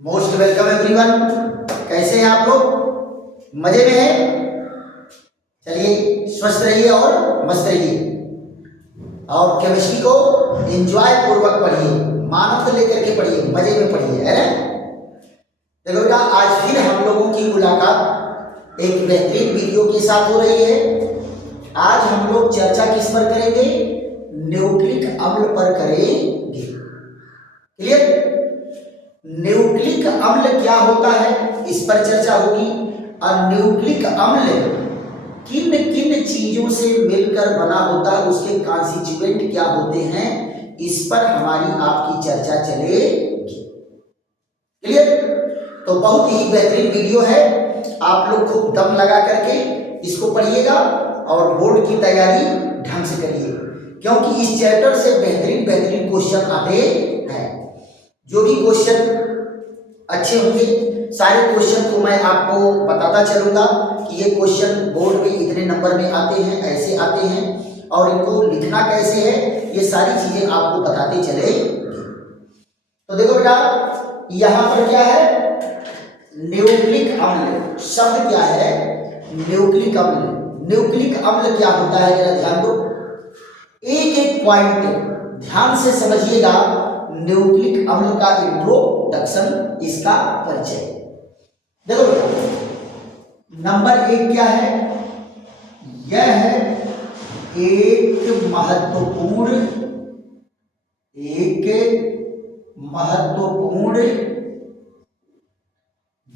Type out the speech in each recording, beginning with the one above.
Most welcome everyone. कैसे हैं आप लोग? मजे में हैं? चलिए स्वस्थ रहिए और मस्त रहिए और केमिस्ट्री को एंजॉय पूर्वक पढ़िए, मानव लेकर के पढ़िए, मजे में पढ़िए, है ना? देखो बेटा, आज फिर हम लोगों की मुलाकात एक बेहतरीन वीडियो के साथ हो रही है। आज हम लोग चर्चा किस पर करेंगे? न्यूक्लिक अम्ल पर करेंगे। क्लियर? न्यूक्लिक अम्ल क्या होता है, इस पर चर्चा होगी। और न्यूक्लिक अम्ल किन किन चीजों से मिलकर बना होता है, उसके कॉन्स्टिट्यूएंट क्या होते हैं, इस पर हमारी आपकी चर्चा चलेगी। क्लियर? तो बहुत ही बेहतरीन वीडियो है। आप लोग खूब दम लगा करके इसको पढ़िएगा और बोर्ड की तैयारी ढंग से करिए, क्योंकि इस चैप्टर से बेहतरीन बेहतरीन क्वेश्चन आते हैं। जो भी क्वेश्चन अच्छे होंगे, सारे क्वेश्चन को मैं आपको बताता चलूंगा कि ये क्वेश्चन बोर्ड में इतने नंबर में आते हैं, ऐसे आते हैं, और इनको लिखना कैसे है, ये सारी चीजें आपको बताते चले। तो देखो बेटा, यहां पर क्या है? न्यूक्लिक अम्ल शब्द क्या है? न्यूक्लिक अम्ल। न्यूक्लिक अम्ल क्या होता है, जरा ध्यान दो। एक एक पॉइंट ध्यान से समझिएगा। न्यूक्लिक अम्ल का इंट्रोडक्शन, इसका परिचय। देखो नंबर एक क्या है? यह है एक महत्वपूर्ण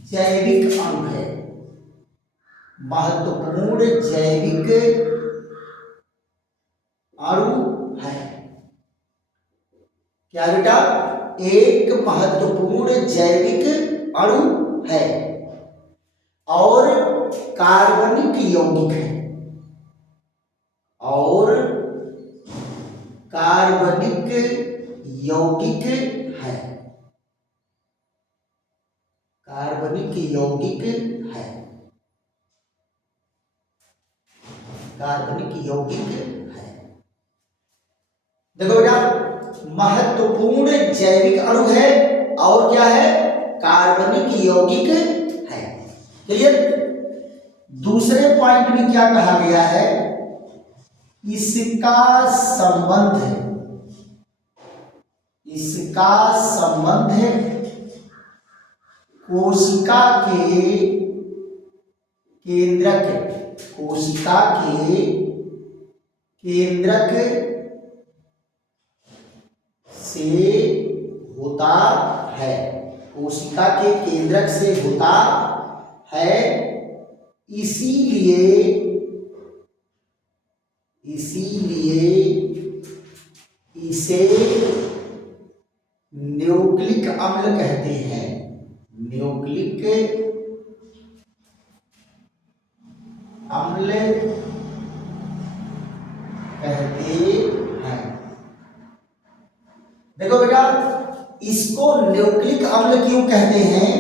जैविक अणु है। महत्वपूर्ण जैविक अणु है। क्या बेटा? एक महत्वपूर्ण जैविक अणु है और कार्बनिक यौगिक है। और कार्बनिक यौगिक है। कार्बनिक यौगिक है। कार्बनिक यौगिक है। देखो बेटा, महत्वपूर्ण जैविक अणु है और क्या है? कार्बनिक यौगिक है। क्लियर? दूसरे पॉइंट में क्या कहा गया है? इसका संबंध कोशिका के केंद्रक से होता है। कोशिका के केंद्रक से होता है। इसीलिए इसे न्यूक्लिक अम्ल कहते हैं। न्यूक्लिक अम्ल कहते हैं। देखो बेटा, इसको न्यूक्लिक अम्ल क्यों कहते हैं?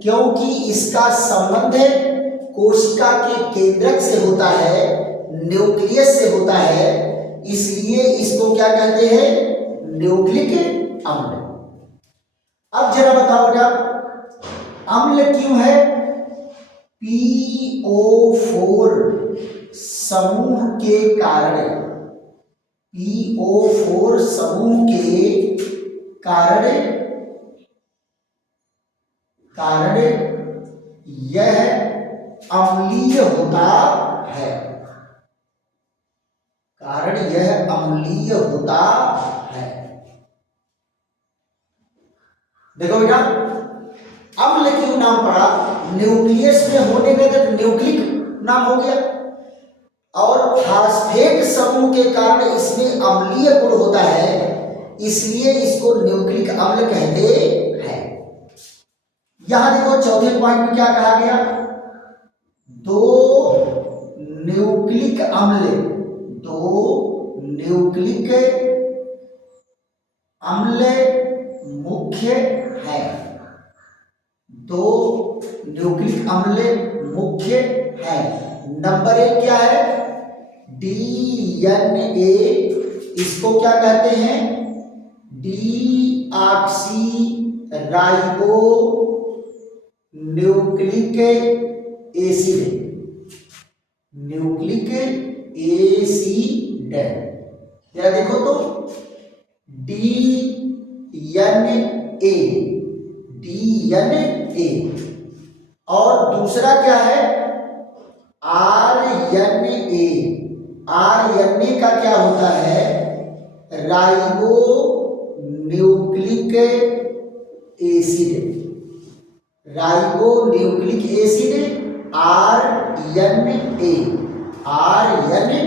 क्योंकि इसका संबंध कोशिका के केंद्रक से होता है, न्यूक्लियस से होता है, इसलिए इसको क्या कहते हैं? न्यूक्लिक अम्ल। अब जरा बताओ बेटा, अम्ल क्यों है? PO4 समूह के कारण। PO4 समूह के कारण यह अम्लीय होता है। देखो बेटा, अम्ल क्यों नाम पड़ा? न्यूक्लियस में होने का तो न्यूक्लिक नाम हो गया, और फास्फेट समूह के कारण इसमें अम्लीय गुण होता है, इसलिए इसको न्यूक्लिक अम्ल कहते हैं। यहां देखो चौथे पॉइंट में क्या कहा गया? दो न्यूक्लिक अम्ल मुख्य है। दो न्यूक्लिक अम्ल मुख्य है। नंबर एक क्या है? DNA। इसको क्या कहते हैं? Deoxy ribo nucleic acid, nucleic acid. जरा देखो तो DNA, DNA। और दूसरा क्या है? RNA, RNA का क्या होता है? Ribo nucleic acid, ribo nucleic acid RNA, RNA।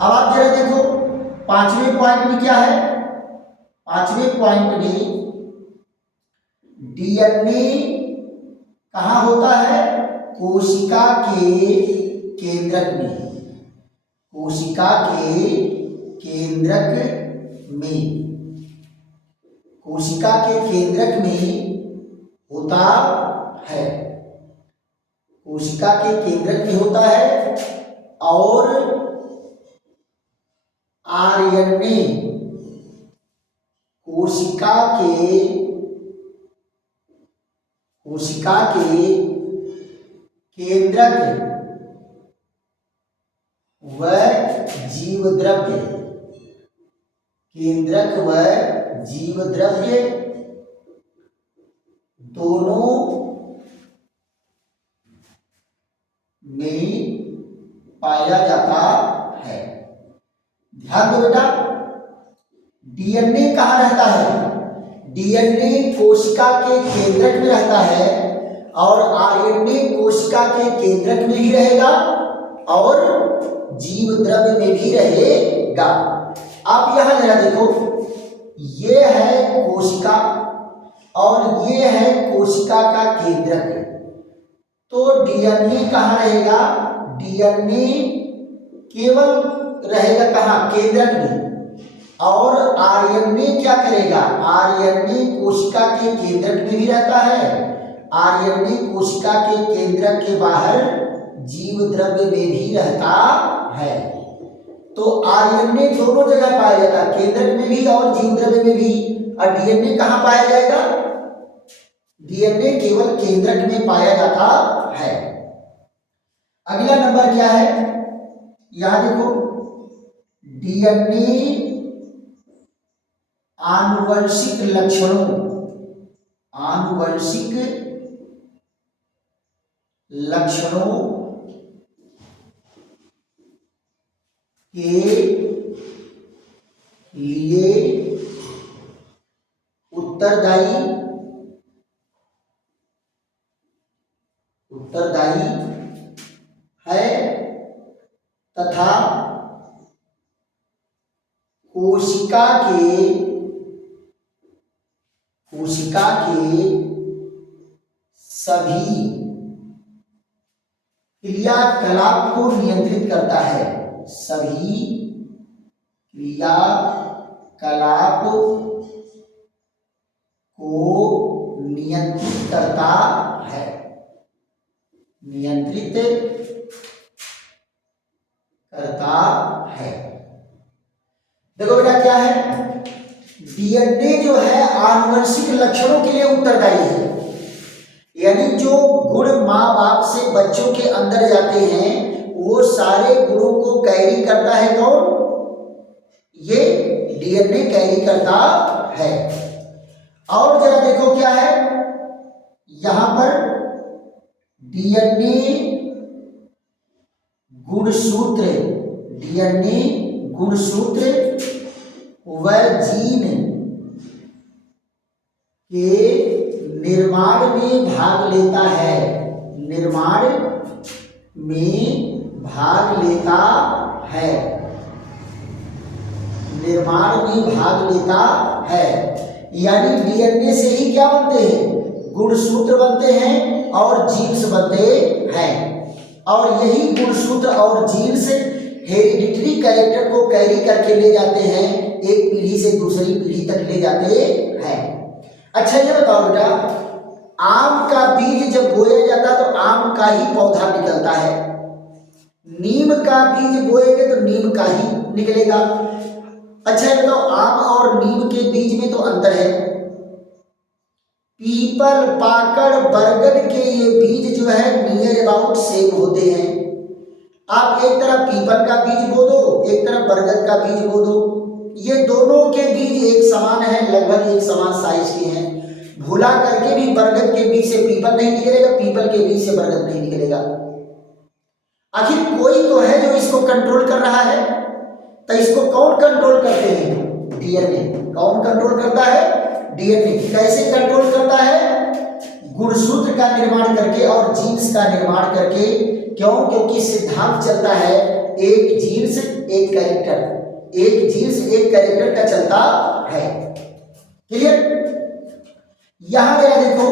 अब आप जरा देखो पांचवें पॉइंट में क्या है? पांचवें पॉइंट में DNA कहाँ होता है? कोशिका के केंद्रक में, कोशिका के केंद्रक में, कोशिका के केंद्रक में होता है, कोशिका के केंद्रक में होता है। और RNA कोशिका के केंद्रक व जीवद्रव्य, केंद्रक व जीवद्रव्य दोनों में पाया जाता है। ध्यान दो बेटा, DNA कहाँ रहता है? DNA कोशिका के केंद्रक में रहता है और RNA कोशिका के केंद्रक में भी रहेगा और जीव द्रव्य में भी रहेगा। आप यहां जरा देखो, ये है कोशिका और ये है कोशिका का केंद्रक। तो DNA कहाँ रहेगा? DNA केवल रहेगा कहाँ? केंद्रक में। और RNA क्या करेगा? RNA कोशिका के केंद्रक में भी रहता है, RNA कोशिका के केंद्रक के बाहर जीव द्रव्य में भी रहता है। तो RNA दोनों जगह पाया जाता है, केंद्रक में भी और जीव द्रव्य में भी। और DNA कहाँ पाया जाएगा? DNA केवल केंद्रक में पाया जाता है। अगला नंबर क्या है? यहां देखो, DNA आनुवंशिक लक्षणों, आनुवंशिक लक्षणों के लिए उत्तरदायी है तथा कोशिका के सभी क्रियाकलाप को नियंत्रित करता है, सभी क्रियाकलाप को नियंत्रित करता है, नियंत्रित करता है। देखो बेटा क्या है? DNA जो है आनुवंशिक लक्षणों के लिए उत्तरदायी है, यानी जो गुण माँ बाप से बच्चों के अंदर जाते हैं वो सारे गुणों को कैरी करता है कौन? ये DNA कैरी करता है। और जरा देखो क्या है यहां पर? DNA गुणसूत्र, DNA गुणसूत्र व जीन के निर्माण में भाग लेता है, निर्माण में भाग लेता है, निर्माण में भाग लेता है। यानी DNA से ही क्या बनते हैं? गुणसूत्र बनते हैं और जीन्स बनते हैं। और यही गुणसूत्र और जीन्स हेरिडिटरी कैरेक्टर को कैरी करके ले जाते हैं, एक पीढ़ी से दूसरी पीढ़ी तक ले जाते हैं। अच्छा ये बताओ बेटा, आम का बीज जब बोया जाता है तो आम का ही पौधा निकलता है, नीम का बीज बोएंगे तो नीम का ही निकलेगा। अच्छा ये बताओ, आम और नीम के बीज में तो अंतर है, पीपल, पाकड़, बरगद के ये बीज जो है नियर अबाउट सेम होते हैं। आप एक तरफ पीपल का बीज बो दो, एक तरफ बरगद का बीज बो दो, ये दोनों के बीज एक समान है, लगभग एक समान साइज के हैं। भुला करके भी बरगद के बीज से पीपल नहीं निकलेगा, पीपल के बीज से बरगद नहीं निकलेगा। आखिर कोई तो है जो इसको कंट्रोल कर रहा है, तो इसको कौन कंट्रोल करते हैं? डीएनए। कौन कंट्रोल करता है? डीएनए। कैसे कंट्रोल करता है? गुणसूत्र का निर्माण करके और जीन्स का निर्माण करके। क्यों? क्योंकि सिद्धांत चलता है एक जीन्स एक कैरेक्टर, एक जीन्स एक कैरेक्टर का चलता है। क्लियर? यहां मेरा देखो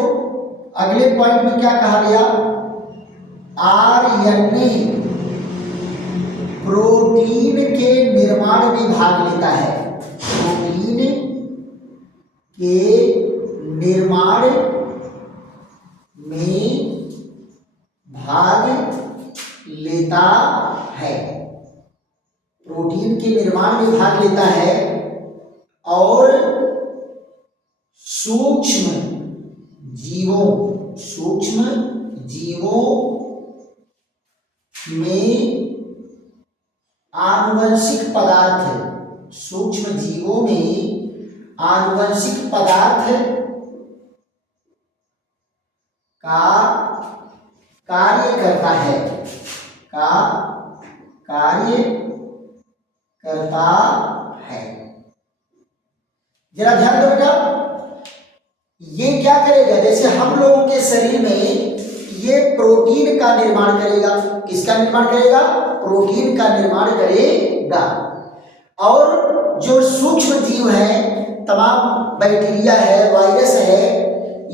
अगले पॉइंट में क्या कहा गया, आरएनए प्रोटीन के निर्माण में भाग लेता है। प्रोटीन के निर्माण में भाग लेता है, प्रोटीन के निर्माण में भाग लेता है और सूक्ष्म जीवों में आनुवंशिक पदार्थ, सूक्ष्म जीवों में आनुवंशिक पदार्थ का कार्य करता है, का कार्य करता है। जरा ध्यान दो बेटा, ये क्या करेगा? जैसे हम लोगों के शरीर में ये प्रोटीन का निर्माण करेगा। किसका निर्माण करेगा? प्रोटीन का निर्माण करेगा। और जो सूक्ष्म जीव है, तमाम बैक्टीरिया है, वायरस है,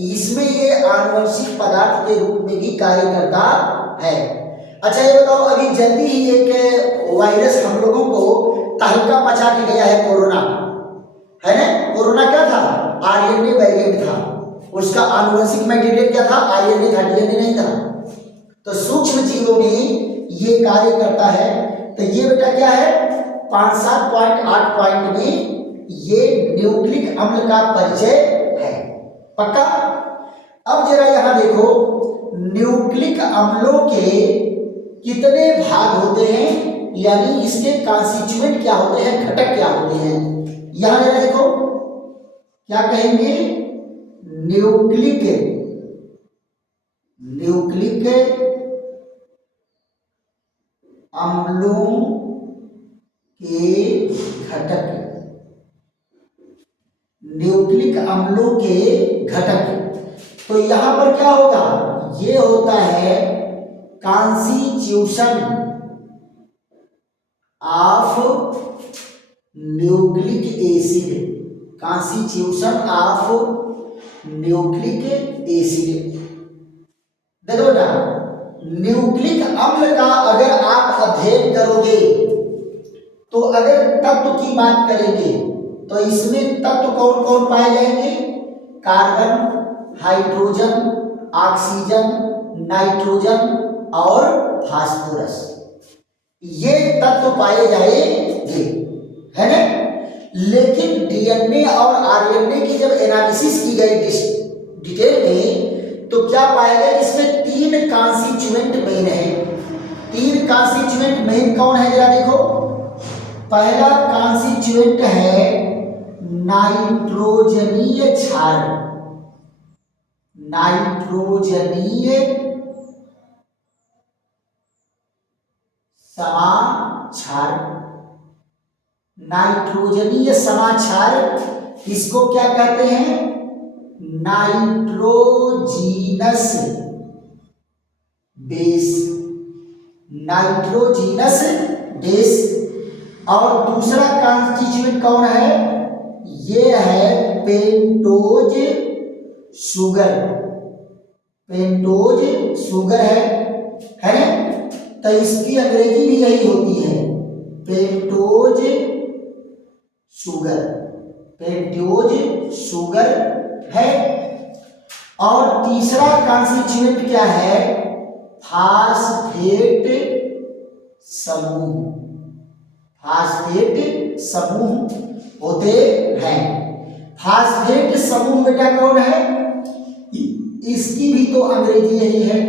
इसमें ये आनुवंशिक पदार्थ के रूप में भी कार्य करता है। अच्छा ये बताओ, अभी जल्दी ही एक वायरस हम लोगों को तहलका मचा के गया है, कोरोना, है ना? कोरोना क्या था? आरएनए वेरिएंट था। उसका आनुवंशिक मटेरियल क्या था? आरएनए था, डीएनए नहीं था। तो सूक्ष्म जीवों में ये कार्य करता है। तो ये बेटा क्या है, 5-7.8 पॉइंट में ये न्यूक्लिक अम्ल का परिचय है। पक्का? अब जरा यहां देखो, न्यूक्लिक अम्लों के कितने भाग होते हैं, यानी इसके कॉन्स्टिट्यूएंट क्या होते हैं, घटक क्या होते हैं। यहां जरा देखो क्या कहेंगे, न्यूक्लिक अम्लों के घटक, न्यूक्लिक अम्लों के घटक। तो यहां पर क्या होगा, ये होता है constitution of nucleic acid, constitution of nucleic acid. देखो बेटा, न्यूक्लिक अम्ल का अगर आप अध्ययन करोगे, तो अगर तत्व की बात करेंगे तो इसमें तत्व कौन कौन पाए जाएंगे? कार्बन, हाइड्रोजन, ऑक्सीजन, नाइट्रोजन और फास्फोरस, ये तत्व पाए जाएंगे, है ना? लेकिन डीएनए और आरएनए की जब एनालिसिस की गई डिटेल में, तो क्या पाया गया? इसमें 3 कॉन्स्टिट्यूएंट मेन है। 3 कॉन्स्टिट्यूएंट मेन कौन है, जरा देखो। पहला कॉन्स्टिट्यूएंट है नाइट्रोजनीय क्षार, नाइट्रोजनीय समाक्षार, नाइट्रोजनीय समाक्षार, इसको क्या कहते हैं? Nitrogenous base, nitrogenous base. और दूसरा कॉन्स्टिट्यूएंट कौन है? ये है पेंटोज शुगर, पेंटोज शुगर है ना? तो इसकी अंग्रेजी भी यही होती है, पेंटोज शुगर, पेंटोज शुगर है। और तीसरा कॉन्स्टिट्यूएंट क्या है? फास्फेट समूह, फास्फेट समूह होते हैं। फास्फेट समूह बेटा कौन है? इसकी भी तो अंग्रेजी यही है,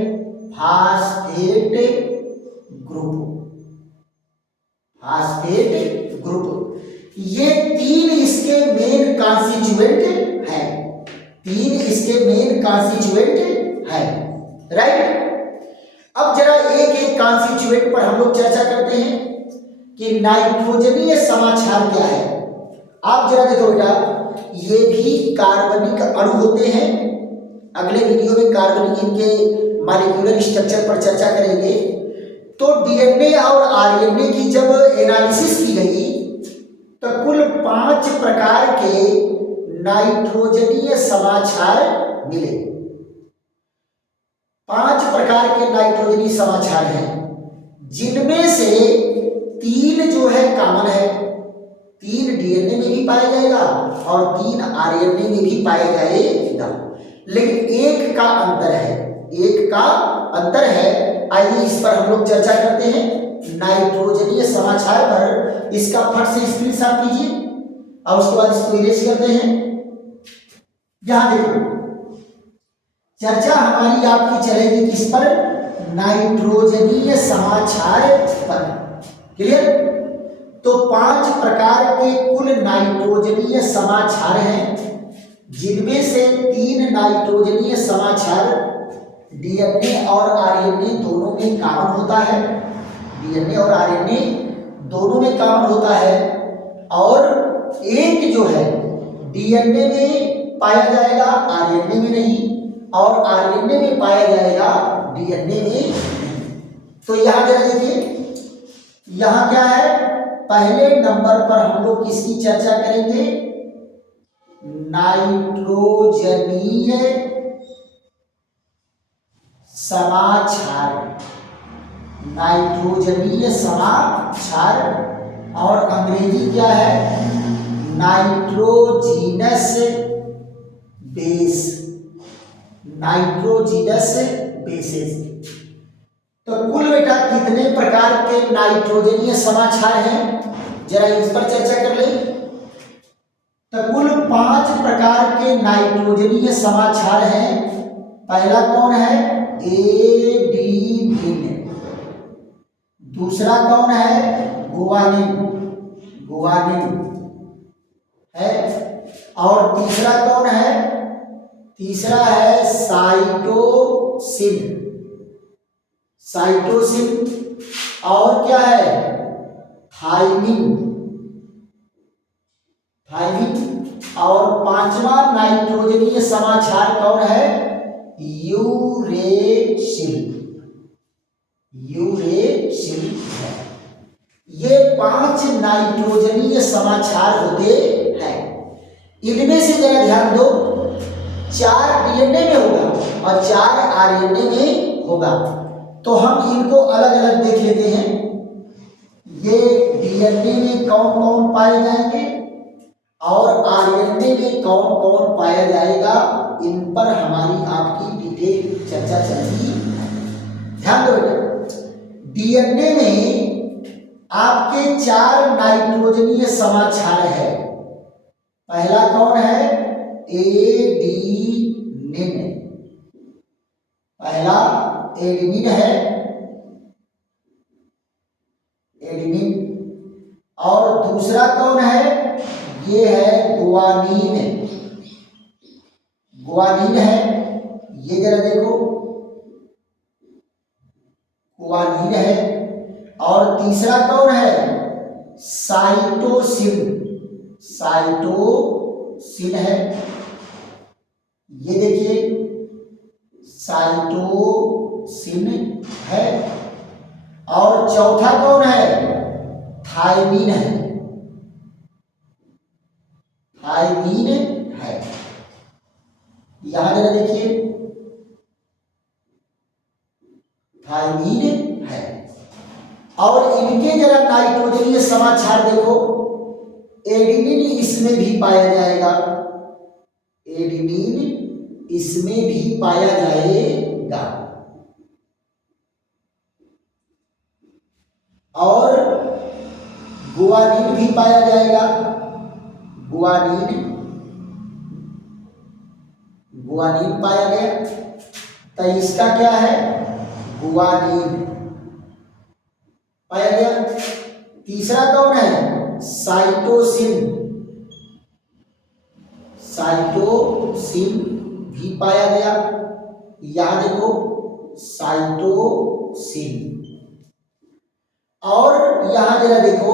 फास्फेट ग्रुप। फास्फेट ग्रुप, ये तीन इसके मेन कॉन्स्टिट्यूएंट है, तीन इसके मेन कॉन्स्टिट्यूएंट है, राइट। अब जरा एक एक कॉन्स्टिट्यूएंट पर हम लोग चर्चा करते हैं कि नाइट्रोजनीय समाक्षार क्या है। आप जरा देखो बेटा, ये भी कार्बनिक अणु होते हैं। अगले वीडियो में कार्बनिक इनके मॉलिक्यूलर स्ट्रक्चर पर चर्चा करेंगे। तो डीएनए और आरएनए की जब एनालिसिस की गई तो कुल 5 प्रकार के नाइट्रोजनीय समाक्षार मिले। 5 प्रकार के नाइट्रोजनीय समाक्षार हैं, जिनमें से 3 जो है कॉमन है, 3 डीएनए में भी पाया जाएगा और 3 आरएनए में भी पाया जाएगा, लेकिन एक का अंतर है, एक का अंतर है। आइए इस पर हम लोग चर्चा करते हैं। नाइट्रोजनीय समाक्षार पर इसका फट से स्क्रीनशॉट कीजिए और उसके बाद इसको इरेज करते हैं। यहां देखो, चर्चा हमारी आपकी चलेगी किस पर? नाइट्रोजनीय समाक्षार पर। क्लियर? तो 5 प्रकार के कुल नाइट्रोजनीय समाक्षार हैं, जिनमें से 3 नाइट्रोजनीय समाक्षार डीएनए और आरएनए दोनों में कॉमन होता है, डीएनए और आरएनए दोनों में कॉमन होता है, और एक जो है डीएनए में पाया जाएगा, आरएनए में नहीं, और आरएनए में पाया जाएगा, डीएनए में नहीं। तो यहां जरा देखिए, यहां क्या है? पहले नंबर पर हम लोग किसकी चर्चा करेंगे? नाइट्रोजनीय समाक्षार, नाइट्रोजनीय समाक्षार, और अंग्रेजी क्या है? Nitrogenous base, nitrogenous bases. तो कुल बेटा कितने प्रकार के नाइट्रोजनीय समाक्षार हैं, जरा इस पर चर्चा कर ले। तो कुल 5 प्रकार के नाइट्रोजनीय समाक्षार हैं। पहला कौन है? एडीनिन। दूसरा कौन है? गुआनिन, गुआनिन है। और तीसरा कौन है? तीसरा है साइटोसिन, साइटोसिन। और क्या है? Thymine, thymine. और 5वां नाइट्रोजनीय समाक्षार कौन है? यूरेसिल, यूरेसिल है। ये 5 नाइट्रोजनीय समाक्षार होते हैं। इनमें से जरा ध्यान दो, 4 डीएनए में होगा और 4 आरएनए में होगा। तो हम इनको अलग अलग देख लेते हैं। ये डीएनए में कौन कौन पाए जाएंगे और आरएनए में कौन कौन पाया जाएगा, इन पर हमारी आपकी डिटेल चर्चा चलेगी। ध्यान दो बेटा, डीएनए में आपके 4 नाइट्रोजनीय समाक्षार है। पहला कौन है? एडेनिन, पहला एडेनिन है, एडेनिन। और दूसरा कौन है? ये है गुआनिन, गुआनिन है। ये जरा देखो, गुआनिन है। और तीसरा कौन है? साइटोसिन, साइटोसिन है। ये देखिए, साइटोसिन है। और चौथा कौन है? थाइमिन है, थाइमिन है। यहां जरा देखिए, थाइमिन है। और इनके जरा नाइट्रोजनीय समाक्षार देखो, एडेनिन इसमें भी पाया जाएगा, एडेनिन इसमें भी पाया जाएगा। और गुआनिन भी पाया जाएगा, गुआनिन, गुआनिन पाया गया। तो इसका क्या है, गुआनिन पाया गया। तीसरा कौन है, साइटोसिन, साइटोसिन भी पाया गया। यहां देखो साइटोसिन। और यहां जरा देखो,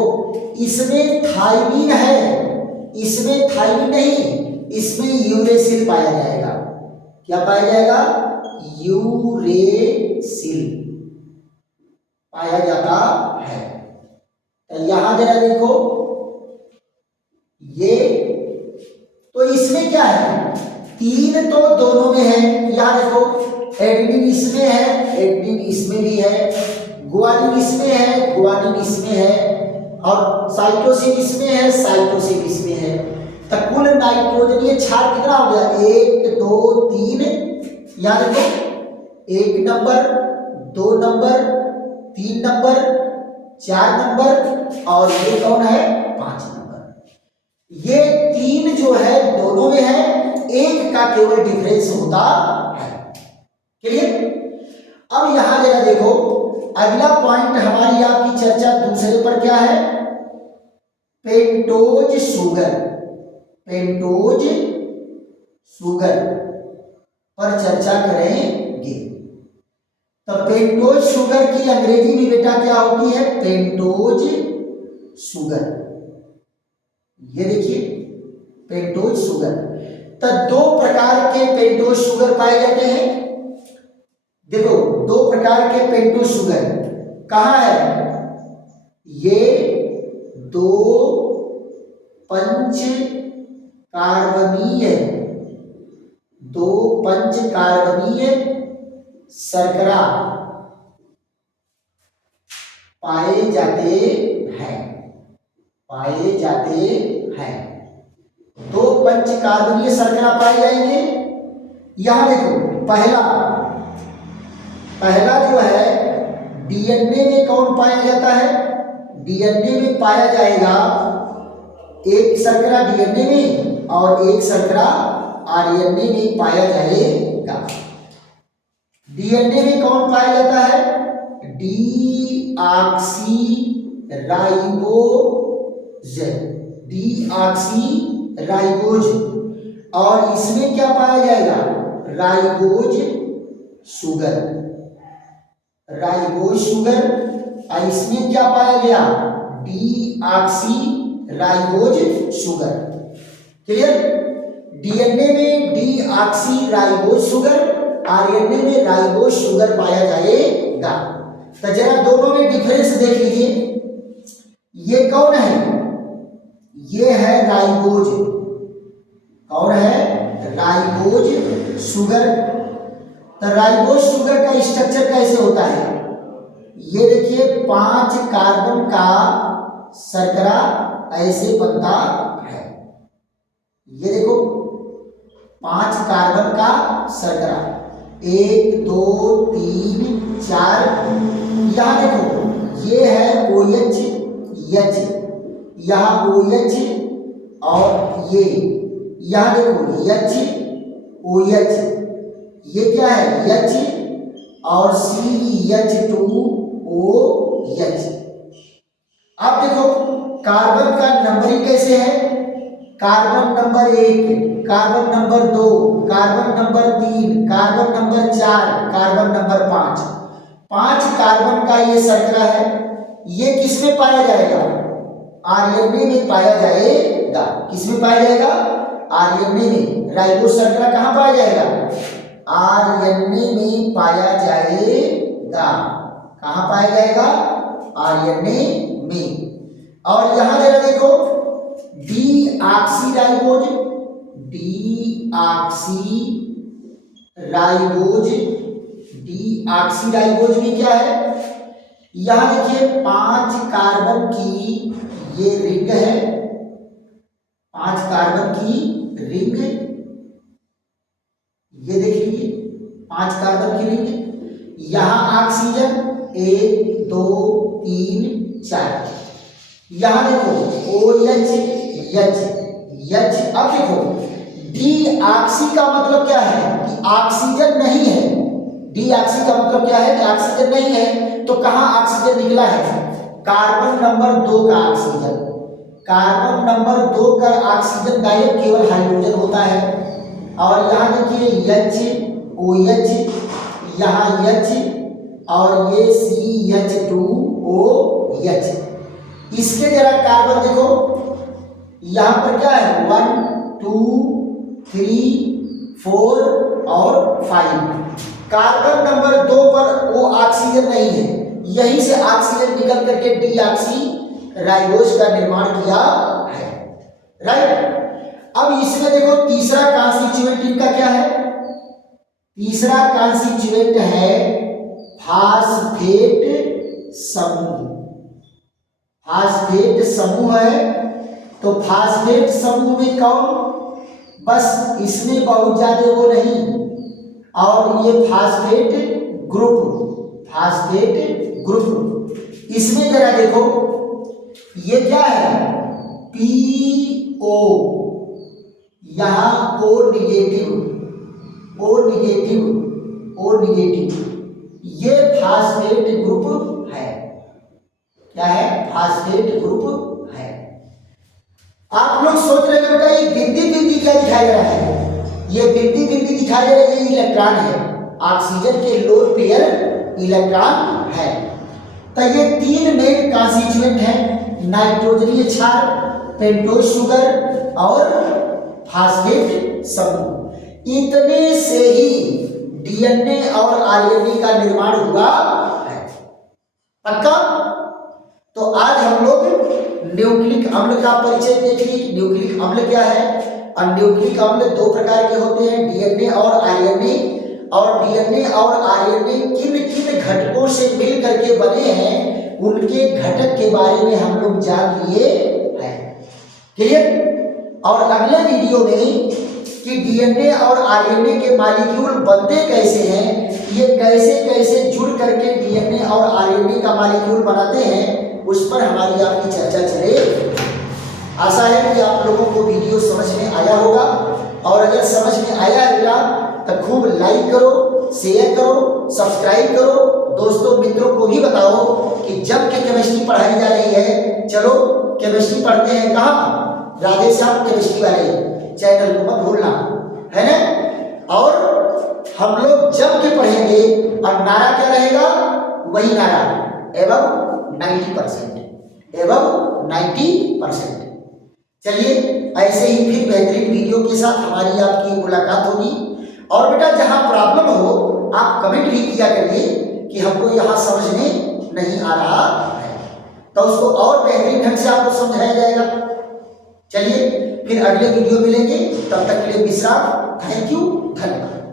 इसमें थायमिन है, इसमें थायमिन नहीं, इसमें यूरेसिल पाया जाएगा। क्या पाया जाएगा, यूरेसिल पाया जाता है। तो यहां जरा देखो, ये तो इसमें क्या है, तीन तो दोनों में है। यहां देखो एडेनिन इसमें है, एडेनिन इसमें भी है, गुआनिन इसमें है, गुआनिन इसमें है, और साइटोसिन इसमें है, साइटोसिन इसमें है। तो कुल नाइट्रोजनीय क्षार कितना हो गया, 1 2 3। यहां देखो 1 नंबर, 2 नंबर, 3 नंबर, 4 नंबर, और ये कौन है, 5 नंबर। ये तीन जो है दोनों में है, एक का केवल डिफरेंस होता है। क्लियर। अब यहां जरा देखो, अगला पॉइंट हमारी आपकी चर्चा दूसरे पर क्या है, पेंटोज शुगर, पेंटोज शुगर पर चर्चा करेंगे। तो पेंटोज शुगर की अंग्रेजी में बेटा क्या होती है, पेंटोज शुगर। ये देखिए पेंटोज शुगर। तो दो प्रकार के पेंटोज शुगर पाए जाते हैं। देखो 2 प्रकार के पेंटोज शुगर कहाँ है, ये 2 पंच कार्बनीय, 2 पंच कार्बनीय शर्करा पाए जाते हैं, पाए जाते हैं। 2 पंच कार्बनीय शर्करा पाए जाएंगे। यहां देखो पहला जो है डीएनए में कौन पाया जाता है, डीएनए में पाया जाएगा एक शर्करा डीएनए में और एक शर्करा आरएनए में पाया जाएगा। डीएनए में कौन पाया जाता है, डीऑक्सीराइबोज, और इसमें क्या पाया जाएगा, राइबोज शुगर, राइबोज शुगर। और इसमें क्या पाया गया, डीऑक्सीराइबोज शुगर। क्लियर। डीएनए में डीऑक्सीराइबोज शुगर, आरएनए में राइबोज शुगर पाया जाएगा। तो जरा दोनों में डिफरेंस देख लीजिए। ये कौन है, ये है राइबोज, कौन है, राइबोज शुगर। तो राइबोज शुगर का स्ट्रक्चर कैसे होता है, ये देखिए 5 कार्बन का शर्करा ऐसे बनता है। ये देखो 5 कार्बन का शर्करा, 1 2 3 4। यहां देखो ये है OH, H, यहाँ OH, और ये यहां देखो H OH, ये क्या है H और CH2OH। अब देखो कार्बन का नंबरिंग कैसे है, carbon number 1, carbon number 2, carbon number 3, carbon number 4, carbon number 5। 5 carbon का ये शर्करा है। ये किसमें पाया जाएगा, आरएनए में पाया जाएगा। किसमें पाया जाएगा, आरएनए में। राइबोज शर्करा कहाँ पाया जाएगा, आरएनए में पाया जाएगा। कहाँ पाया जाएगा, आरएनए में। और यहां जरा देखो डीऑक्सीराइबोज, डीऑक्सीराइबोज में क्या है, यहां देखिए 5 कार्बन की ये रिंग है, 5 कार्बन की रिंग, ये देख लीजिए 5 कार्बन की रिंग। यहां ऑक्सीजन 1 2 3 4। यहां देखो OH H। अब देखो डीऑक्सी का मतलब क्या है कि ऑक्सीजन नहीं है। डीऑक्सी का मतलब क्या है कि ऑक्सीजन नहीं है। तो कहां ऑक्सीजन निकला है? कार्बन नंबर 2 का ऑक्सीजन। कार्बन नंबर 2 का ऑक्सीजन गायब, केवल हाइड्रोजन होता है। और यहाँ देखिए HOH, यहाँ H और ये CH2OH। इसके जरा कार्बन देखो, यहाँ पर क्या है 1 2 3 4 और 5। कार्बन नंबर 2 पर वो ऑक्सीजन नहीं है, यहीं से ऑक्सीजन निकल करके डीऑक्सी राइबोज का निर्माण किया है। राइट। अब इसमें देखो तीसरा कॉन्स्टिट्यूएंट इनका क्या है? तीसरा कॉन्स्टिट्यूएंट है फास्फेट समूह। फास्फेट समूह है। तो फास्फेट समूह में कौन? बस इसमें बहुत ज्यादा वो नहीं, और ये फास्फेट ग्रुप। फास्फेट ग्रुप इसमें जरा देखो, ये क्या है? PO, यहाँ O negative, O negative, O negative, ये फास्फेट ग्रुप है। क्या है? फास्फेट ग्रुप है। आप लोग सोच रहे हो बेटा ये बिंदी बिंदी क्या दिखाई दे रहा है? ये बिंदी बिंदी दिखाई दे रहा है, ये इलेक्ट्रॉन है, ऑक्सीजन के लोन पेयर इलेक्ट्रॉन है। तो ये 3 मेन कॉन्स्टिट्यूएंट है, नाइट्रोजनीय क्षार, पेंटोज शुगर और फास्फेट समूह। इतने से ही डीएनए और आरएनए का निर्माण हुआ है। पक्का? तो आज हम लोग न्यूक्लिक अम्ल का परिचय देखेंगे कि न्यूक्लिक अम्ल क्या है। और न्यूक्लिक अम्ल 2 प्रकार के होते हैं, डीएनए और आरएनए। और डीएनए और आरएनए किन किन घटकों से मिल करके बने हैं, उनके घटक के बारे में हम लोग जान लिए हैं। क्लियर? और अगले वीडियो में कि डीएनए और आरएनए के मॉलिक्यूल बनते कैसे हैं, ये कैसे कैसे जुड़ करके डीएनए और आरएनए का मॉलिक्यूल बनाते हैं, उस पर हमारी आपकी चर्चा चले। आशा है कि आप लोगों को वीडियो समझ में आया होगा। और अगर समझ में आया है बेटा तो खूब लाइक करो, शेयर करो, सब्सक्राइब करो, दोस्तों मित्रों को भी बताओ कि जब के केमिस्ट्री पढ़ाई जा रही है, चलो केमिस्ट्री पढ़ते हैं। कहाँ? राधे श्याम केमिस्ट्री वाले चैनल को मत भूलना, है ना। और हम लोग जब के पढ़ेंगे और नारा क्या रहेगा? वही नारा, एवं 90%, एवं 90%। चलिए ऐसे ही फिर बेहतरीन वीडियो के साथ हमारी आपकी मुलाकात होगी। और बेटा जहां प्रॉब्लम हो आप कमेंट भी किया करिए कि हमको यहाँ समझ में नहीं आ रहा है, तो उसको और बेहतरीन ढंग से आपको समझाया जाएगा। चलिए फिर अगले वीडियो मिलेंगे, तब तक के लिए विश्राम। थैंक यू, धन्यवाद।